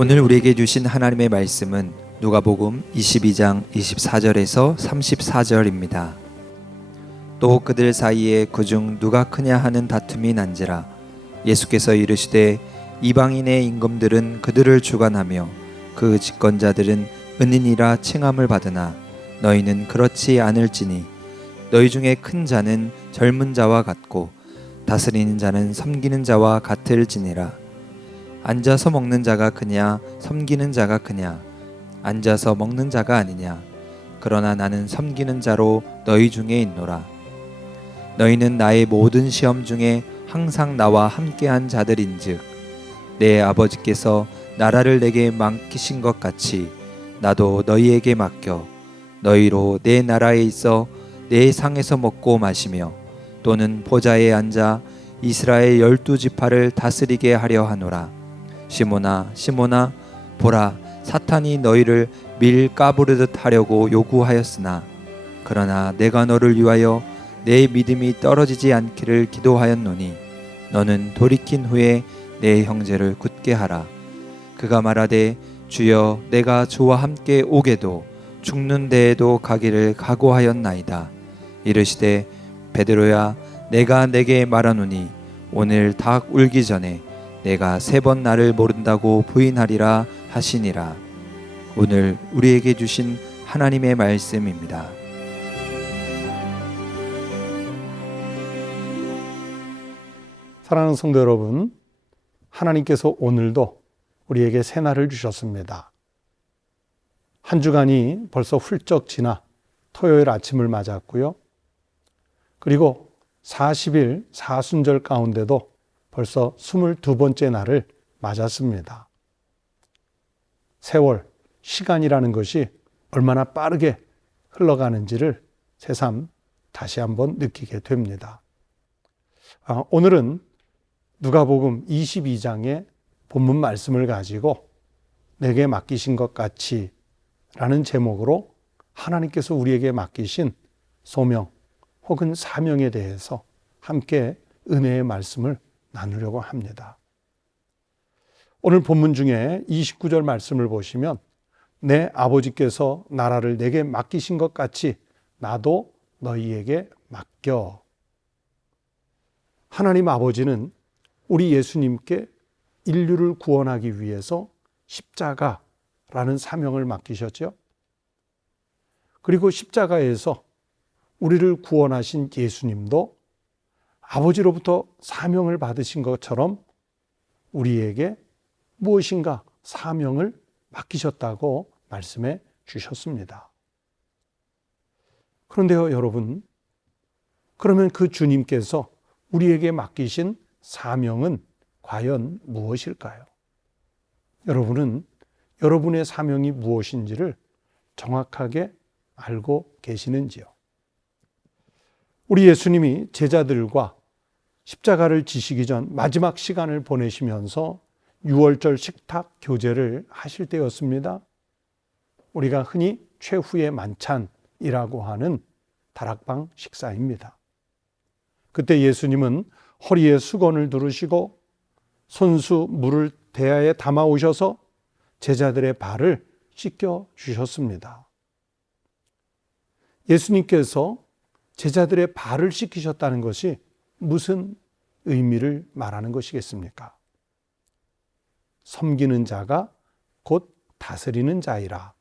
오늘 우리에게 주신 하나님의 말씀은 누가복음 22장 24절에서 34절입니다. 또 그들 사이에 그중 누가 크냐 하는 다툼이 난지라 예수께서 이르시되 이방인의 임금들은 그들을 주관하며 그 집권자들은 은인이라 칭함을 받으나 너희는 그렇지 않을지니 너희 중에 큰 자는 젊은 자와 같고 다스리는 자는 섬기는 자와 같을지니라. 앉아서 먹는 자가 크냐 섬기는 자가 크냐? 앉아서 먹는 자가 아니냐? 그러나 나는 섬기는 자로 너희 중에 있노라. 너희는 나의 모든 시험 중에 항상 나와 함께한 자들인즉 내 아버지께서 나라를 내게 맡기신 것 같이 나도 너희에게 맡겨 너희로 내 나라에 있어 내 상에서 먹고 마시며 또는 보좌에 앉아 이스라엘 12지파를 다스리게 하려 하노라. 시몬아 시몬아 보라 사탄이 너희를 밀 까부르듯 하려고 요구하였으나 그러나 내가 너를 위하여 내 믿음이 떨어지지 않기를 기도하였노니 너는 돌이킨 후에 내 형제를 굳게 하라. 그가 말하되 주여 내가 주와 함께 오게도 죽는 데에도 가기를 각오하였나이다. 이르시되 베드로야 내가 내게 말하노니 오늘 닭 울기 전에 내가 3번 나를 모른다고 부인하리라 하시니라. 오늘 우리에게 주신 하나님의 말씀입니다. 사랑하는 성도 여러분, 하나님께서 오늘도 우리에게 새날을 주셨습니다. 한 주간이 벌써 훌쩍 지나 토요일 아침을 맞았고요. 그리고 40일 사순절 가운데도 벌써 22번째 날을 맞았습니다. 세월, 시간이라는 것이 얼마나 빠르게 흘러가는지를 새삼 다시 한번 느끼게 됩니다. 오늘은 누가복음 22장의 본문 말씀을 가지고 내게 맡기신 것 같이 라는 제목으로 하나님께서 우리에게 맡기신 소명 혹은 사명에 대해서 함께 은혜의 말씀을 나누려고 합니다. 오늘 본문 중에 29절 말씀을 보시면 내 아버지께서 나라를 내게 맡기신 것 같이 나도 너희에게 맡겨. 하나님 아버지는 우리 예수님께 인류를 구원하기 위해서 십자가라는 사명을 맡기셨죠. 그리고 십자가에서 우리를 구원하신 예수님도 아버지로부터 사명을 받으신 것처럼 우리에게 무엇인가 사명을 맡기셨다고 말씀해 주셨습니다. 그런데요, 여러분, 그러면 그 주님께서 우리에게 맡기신 사명은 과연 무엇일까요? 여러분은 여러분의 사명이 무엇인지를 정확하게 알고 계시는지요? 우리 예수님이 제자들과 십자가를 지시기 전 마지막 시간을 보내시면서 6월절 식탁 교제를 하실 때였습니다. 우리가 흔히 최후의 만찬이라고 하는 다락방 식사입니다. 그때 예수님은 허리에 수건을 두르시고 손수 물을 대야에 담아 오셔서 제자들의 발을 씻겨 주셨습니다. 예수님께서 제자들의 발을 씻기셨다는 것이 무슨 의미를 말하는 것이겠습니까? 섬기는 자가 곧 다스리는 자이라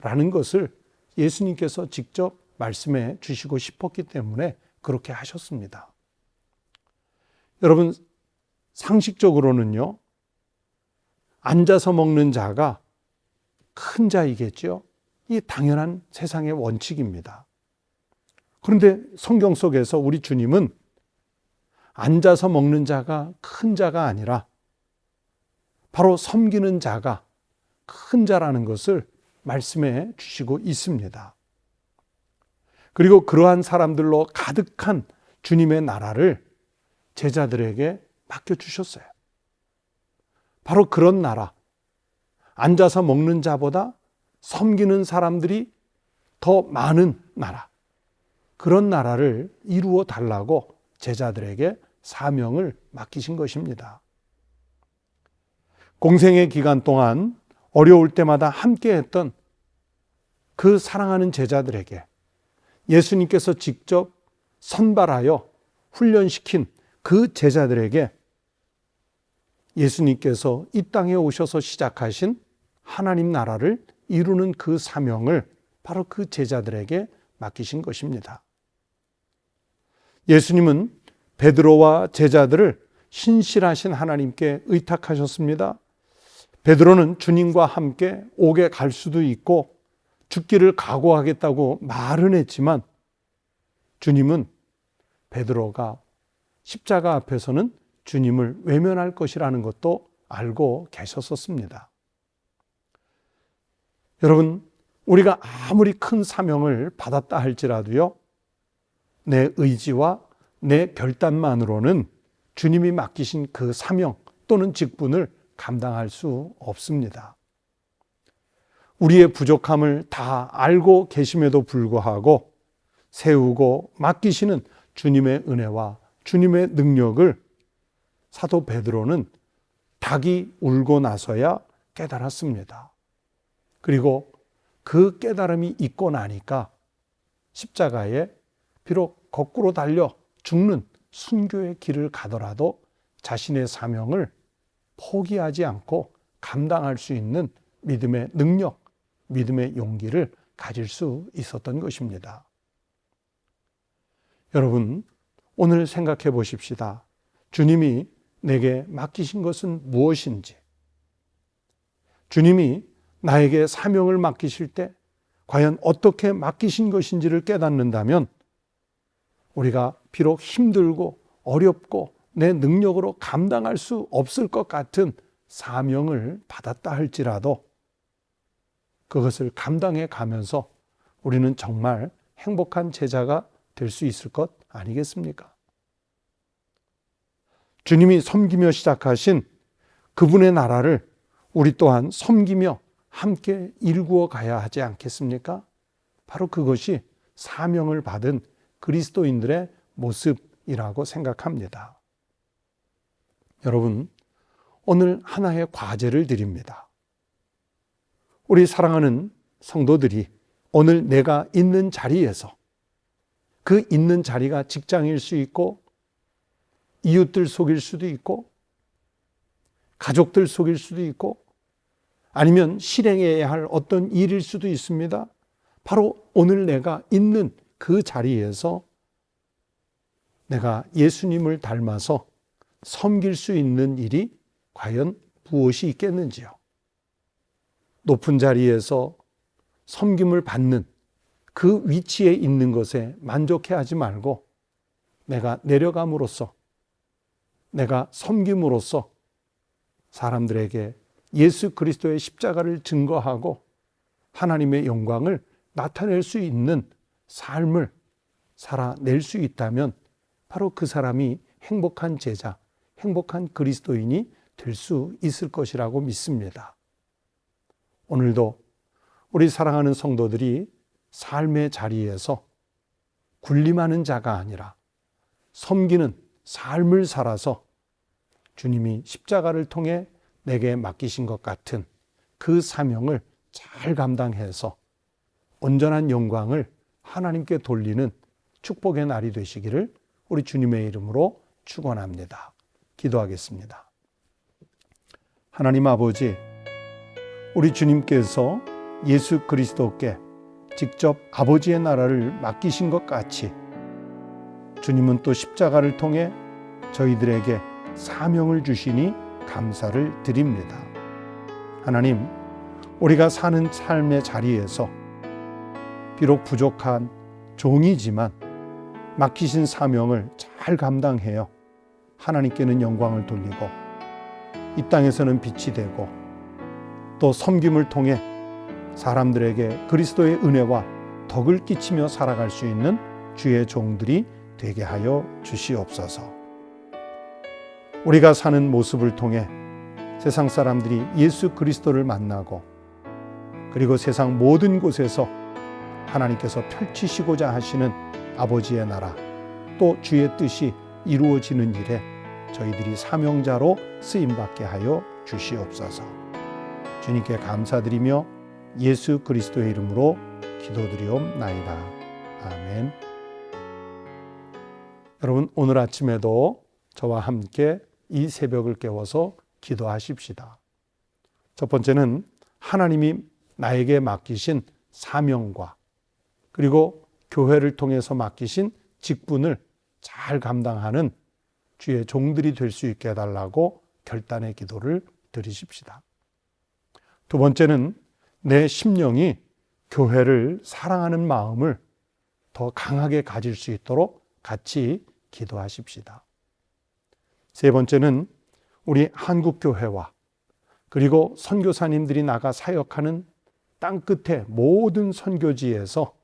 라는 것을 예수님께서 직접 말씀해 주시고 싶었기 때문에 그렇게 하셨습니다. 여러분, 상식적으로는요, 앉아서 먹는 자가 큰 자이겠죠. 이 당연한 세상의 원칙입니다. 그런데 성경 속에서 우리 주님은 앉아서 먹는 자가 큰 자가 아니라 바로 섬기는 자가 큰 자라는 것을 말씀해 주시고 있습니다. 그리고 그러한 사람들로 가득한 주님의 나라를 제자들에게 맡겨주셨어요. 바로 그런 나라, 앉아서 먹는 자보다 섬기는 사람들이 더 많은 나라, 그런 나라를 이루어 달라고 제자들에게 사명을 맡기신 것입니다. 공생의 기간 동안 어려울 때마다 함께했던 그 사랑하는 제자들에게 예수님께서 직접 선발하여 훈련시킨 그 제자들에게 예수님께서 이 땅에 오셔서 시작하신 하나님 나라를 이루는 그 사명을 바로 그 제자들에게 맡기신 것입니다. 예수님은 베드로와 제자들을 신실하신 하나님께 의탁하셨습니다. 베드로는 주님과 함께 옥에 갈 수도 있고 죽기를 각오하겠다고 말은 했지만 주님은 베드로가 십자가 앞에서는 주님을 외면할 것이라는 것도 알고 계셨었습니다. 여러분, 우리가 아무리 큰 사명을 받았다 할지라도요, 내 의지와 내 결단만으로는 주님이 맡기신 그 사명 또는 직분을 감당할 수 없습니다. 우리의 부족함을 다 알고 계심에도 불구하고 세우고 맡기시는 주님의 은혜와 주님의 능력을 사도 베드로는 닭이 울고 나서야 깨달았습니다. 그리고 그 깨달음이 있고 나니까 십자가에 비록 거꾸로 달려 죽는 순교의 길을 가더라도 자신의 사명을 포기하지 않고 감당할 수 있는 믿음의 능력, 믿음의 용기를 가질 수 있었던 것입니다. 여러분, 오늘 생각해 보십시다. 주님이 내게 맡기신 것은 무엇인지, 주님이 나에게 사명을 맡기실 때 과연 어떻게 맡기신 것인지를 깨닫는다면 우리가 비록 힘들고 어렵고 내 능력으로 감당할 수 없을 것 같은 사명을 받았다 할지라도 그것을 감당해 가면서 우리는 정말 행복한 제자가 될 수 있을 것 아니겠습니까? 주님이 섬기며 시작하신 그분의 나라를 우리 또한 섬기며 함께 일구어 가야 하지 않겠습니까? 바로 그것이 사명을 받은 그리스도인들의 모습이라고 생각합니다. 여러분, 오늘 하나의 과제를 드립니다. 우리 사랑하는 성도들이 오늘 내가 있는 자리에서, 그 있는 자리가 직장일 수 있고 이웃들 속일 수도 있고 가족들 속일 수도 있고 아니면 실행해야 할 어떤 일일 수도 있습니다. 바로 오늘 내가 있는 그 자리에서 내가 예수님을 닮아서 섬길 수 있는 일이 과연 무엇이 있겠는지요? 높은 자리에서 섬김을 받는 그 위치에 있는 것에 만족해하지 말고 내가 내려감으로써, 내가 섬김으로써 사람들에게 예수 그리스도의 십자가를 증거하고 하나님의 영광을 나타낼 수 있는 삶을 살아낼 수 있다면 바로 그 사람이 행복한 제자, 행복한 그리스도인이 될 수 있을 것이라고 믿습니다. 오늘도 우리 사랑하는 성도들이 삶의 자리에서 군림하는 자가 아니라 섬기는 삶을 살아서 주님이 십자가를 통해 내게 맡기신 것 같은 그 사명을 잘 감당해서 온전한 영광을 하나님께 돌리는 축복의 날이 되시기를 우리 주님의 이름으로 축원합니다. 기도하겠습니다. 하나님 아버지, 우리 주님께서 예수 그리스도께 직접 아버지의 나라를 맡기신 것 같이 주님은 또 십자가를 통해 저희들에게 사명을 주시니 감사를 드립니다. 하나님, 우리가 사는 삶의 자리에서 비록 부족한 종이지만 맡기신 사명을 잘 감당해요. 하나님께는 영광을 돌리고 이 땅에서는 빛이 되고 또 섬김을 통해 사람들에게 그리스도의 은혜와 덕을 끼치며 살아갈 수 있는 주의 종들이 되게 하여 주시옵소서. 우리가 사는 모습을 통해 세상 사람들이 예수 그리스도를 만나고 그리고 세상 모든 곳에서 하나님께서 펼치시고자 하시는 아버지의 나라 또 주의 뜻이 이루어지는 일에 저희들이 사명자로 쓰임받게 하여 주시옵소서. 주님께 감사드리며 예수 그리스도의 이름으로 기도드리옵나이다. 아멘. 여러분, 오늘 아침에도 저와 함께 이 새벽을 깨워서 기도하십시다. 첫 번째는 하나님이 나에게 맡기신 사명과 그리고 교회를 통해서 맡기신 직분을 잘 감당하는 주의 종들이 될 수 있게 해달라고 결단의 기도를 드리십시다. 두 번째는 내 심령이 교회를 사랑하는 마음을 더 강하게 가질 수 있도록 같이 기도하십시다. 세 번째는 우리 한국교회와 그리고 선교사님들이 나가 사역하는 땅끝의 모든 선교지에서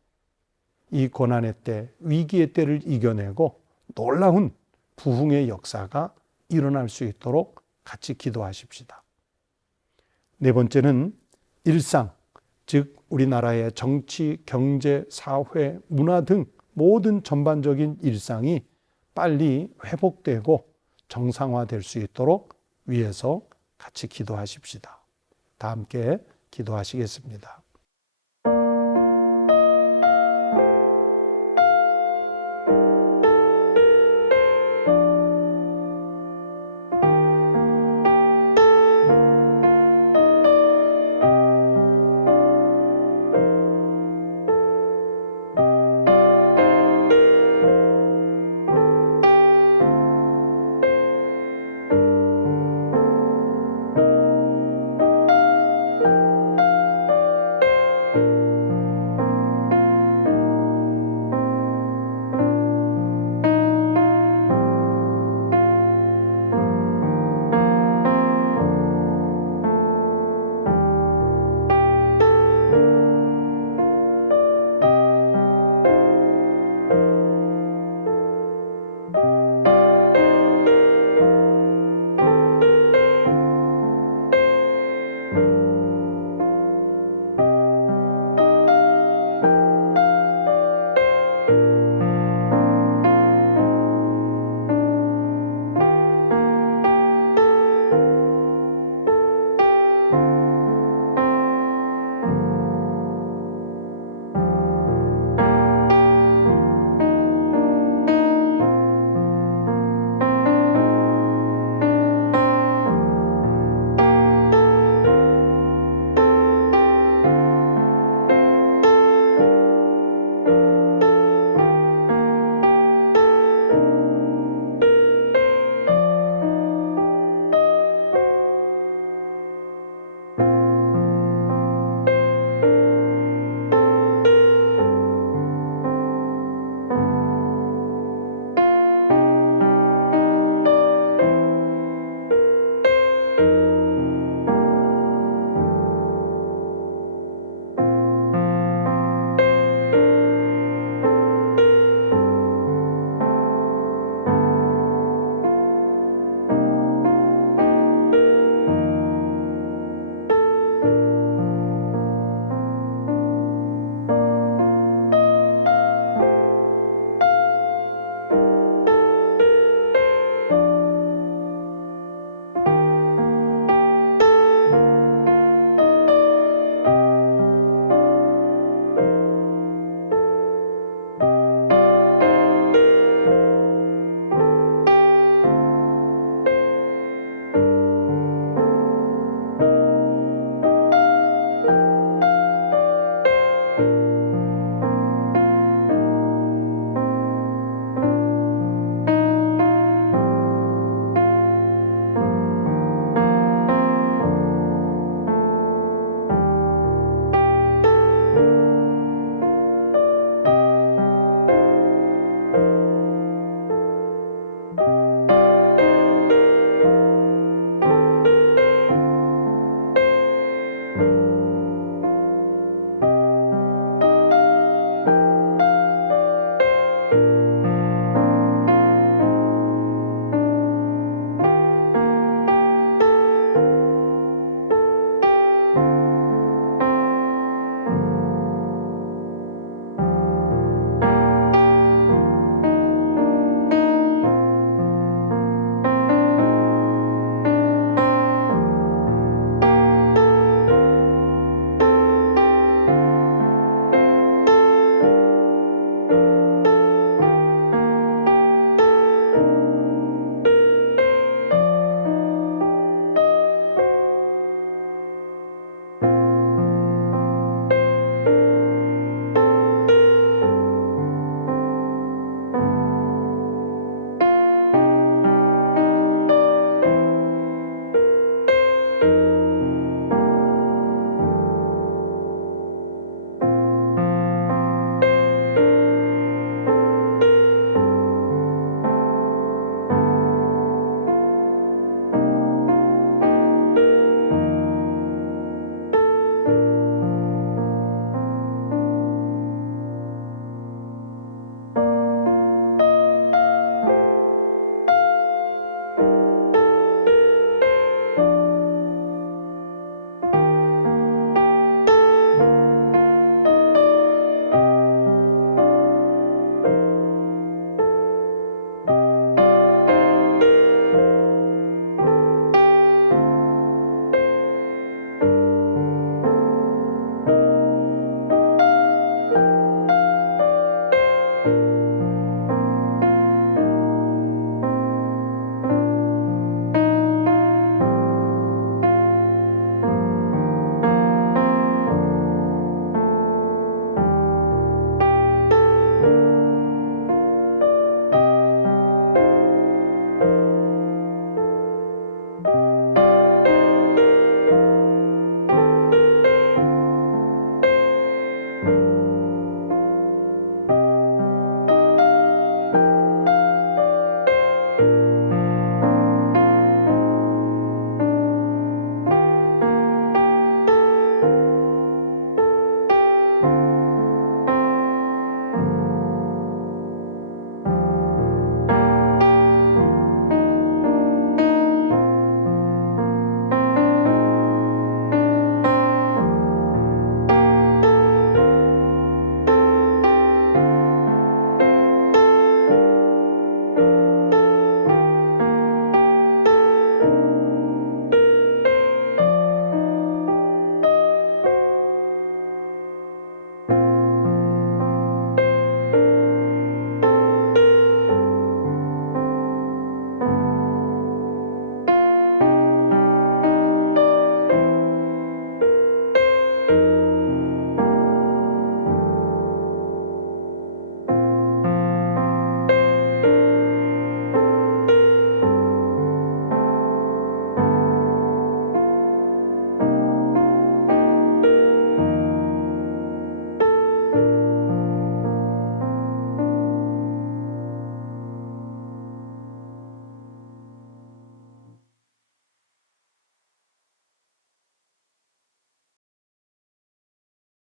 이 고난의 때, 위기의 때를 이겨내고 놀라운 부흥의 역사가 일어날 수 있도록 같이 기도하십시다. 네 번째는 일상, 즉 우리나라의 정치, 경제, 사회, 문화 등 모든 전반적인 일상이 빨리 회복되고 정상화될 수 있도록 위해서 같이 기도하십시다. 다 함께 기도하시겠습니다.